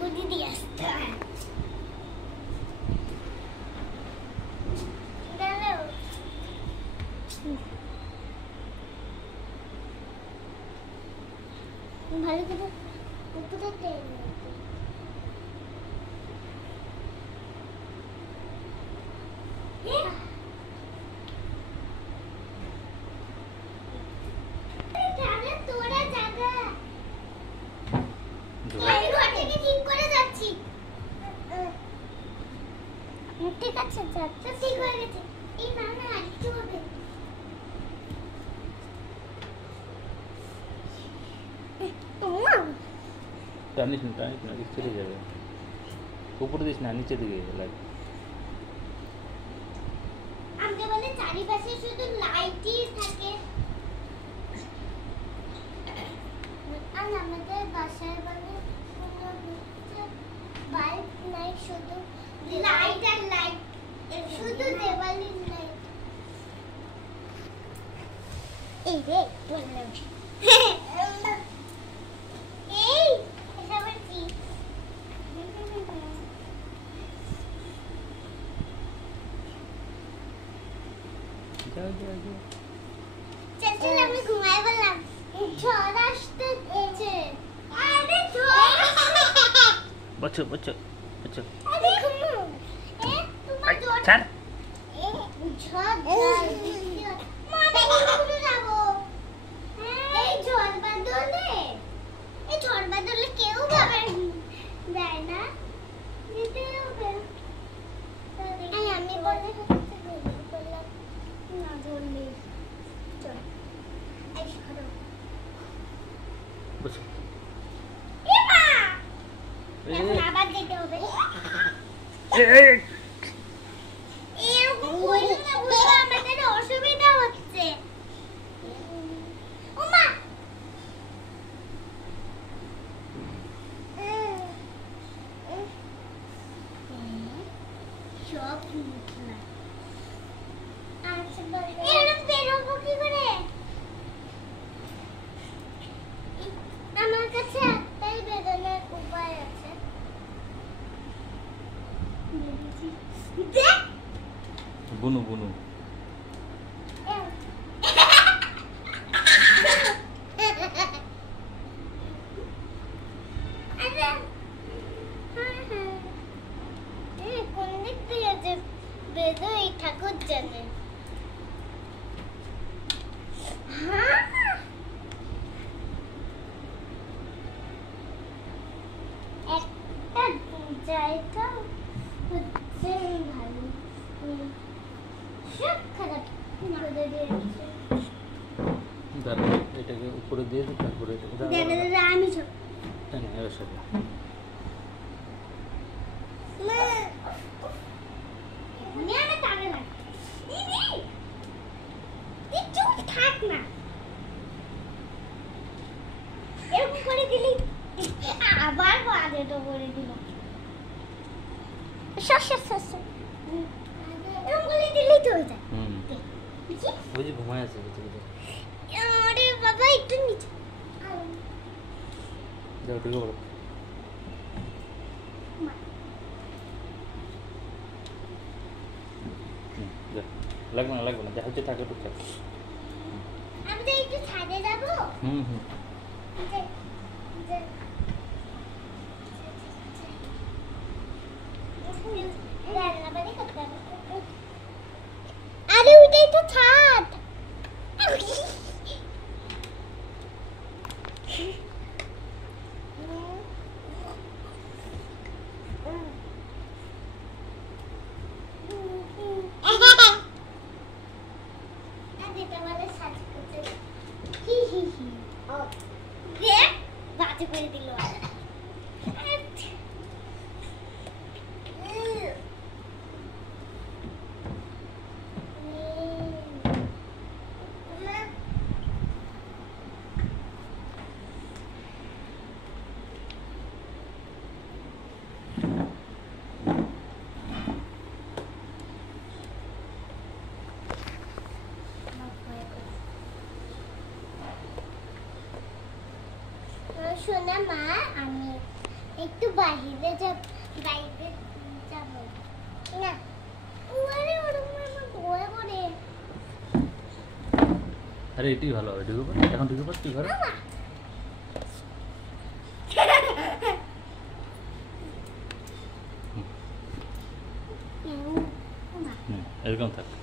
বুঝি দিয়ে আসতে হয়। ভালো করে উপরে টেনে ঠিক আছে, ঠিক হয়ে গেছে। এই না না আরেকটু হবে। টানিস না ছেড়ে যাবে। উপরে দিস না, নিচে দিকে লাগে। আমাদের বলে চারিপাশে শুধু লাইটই থাকে। আর আমাদের বাসায় বলে বাল্ব নাই, শুধু লাইট আর লাইট, শুধু দেওয়ালের লাইট। এই রে বললাম এই এসবের কি যাও। চল চল আমি ঘুমাই বললাম। ঝড় আসতেছে। আরে ঝড় বচ্চো। আরে ঘুমো। তোমার ঝড় ছাড়। ঝড় মানে ঘুরে যাবো। এই ঝড় বাদলে কেউ ভাবে যায় না, যেতে হবে। আমি বলে বললাম না ধরলে চল আইস করো। বসো। এখন আবার যেতে হবে। এরকম বললে না বুঝবা, আমাদের অসুবিধা হচ্ছে। ওমা সব মুখলা আচ্ছা এরকম বেরোবো কি করে? আমার কাছে একটাই বেরোনোর উপায় আছে। দেখ বুনু কোন দিক থেকে যে বেরোই ঠাকুর জানে। একটা জায়গা হচ্ছে ভালো, সব খারাপ করে দিয়েছে। দাঁড়া, এটাকে উপরে দিয়ে দিই, তারপরে দাদা আমি ছোট এবার সাথে আমি তাকে না চুপ থাক না, এরকম করে দিলি আবার বাজেটা করে দিল। এরকম করে দিলেই তো হয়ে যায়। ওই যে ঘুমায় আছে। আরে বাবা একটু নিচে যাও, ঢুকে পড়ো। লাগবে না, যা হচ্ছে থাকে টুকটাক। আমি তো একটু ছাদে যাবো। আরে ওইটাই তো ছাদ। বাজে করে দিল। শোনা মা, আমি একটু বাইরে যাব, বাইরে যাব না। ওরে ওরকম আমার ভয় করে। আরে এটাই ভালো হবে, ঢুকে পড় এখন, ঢুকে পড় তুই ঘরে। আমা। আমা। এরকম থাক।